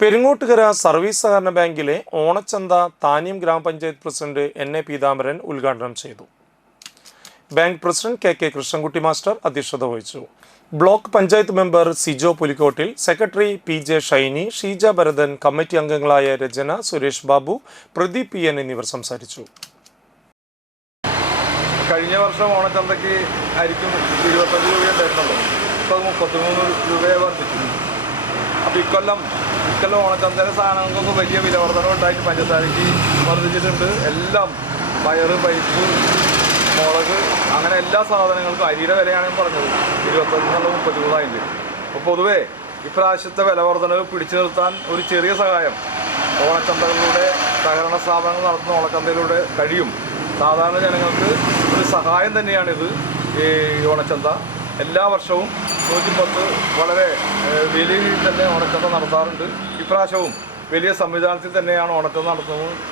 Peringottukara service സഹകരണ ബാങ്കിലെ ഓണച്ചന്ത താന്യം ഗ്രാമപഞ്ചായത്ത് പ്രസിഡന്റ് എൻ.എ. പീതാംബരൻ ഉദ്ഘാടനം ചെയ്തു. Bank president K Krishnankutty master അധ്യക്ഷത വഹിച്ചു. Block panchayat member Sijo Pulikkottil, secretary P J. Shiny, Sheeja Bharathan, committee അംഗങ്ങളായ രചന, സുരേഷ് ബാബു, പ്രദീപ് പി.എൻ. എന്നിവർ സംസാരിച്ചു. കഴിഞ്ഞ വർഷം ഓണച്ചന്തയ്ക്ക് അരിക്കും 25 രൂപയുണ്ടായിരുന്നല്ലോ, ഇപ്പോൾ 33 രൂപയെ വർദ്ധിച്ചു. അപ്പോൾ ഇക്കൊല്ലം ഓണച്ചന്തയിലെ സാധനങ്ങൾക്കൊക്കെ വലിയ വില വർധനം ഉണ്ടായിട്ട് പഞ്ചസാരയ്ക്ക് വർദ്ധിച്ചിട്ടുണ്ട്. എല്ലാം പയറ്, പരിപ്പ്, മുളക്, അങ്ങനെ എല്ലാ സാധനങ്ങൾക്കും അരിയുടെ വിലയാണ് പറഞ്ഞത് 25 33. അപ്പോൾ പൊതുവേ ഇപ്രാവശ്യത്തെ വില വർധനവ് പിടിച്ചു നിർത്താൻ ഒരു ചെറിയ സഹായം ഓണച്ചന്തകളിലൂടെ, സഹകരണ സ്ഥാപനങ്ങൾ നടത്തുന്ന ഓണച്ചന്തയിലൂടെ കഴിയും. സാധാരണ ജനങ്ങൾക്ക് ഒരു സഹായം തന്നെയാണിത്. ഈ ഓണച്ചന്ത എല്ലാ വർഷവും 110 വളരെ വലിയ രീതിയിൽ തന്നെ ഓണച്ചന്ത നടത്താറുണ്ട്. ഇപ്രാവശ്യവും വലിയ സംവിധാനത്തിൽ തന്നെയാണ് ഓണച്ചന്ത നടത്തുന്നത്.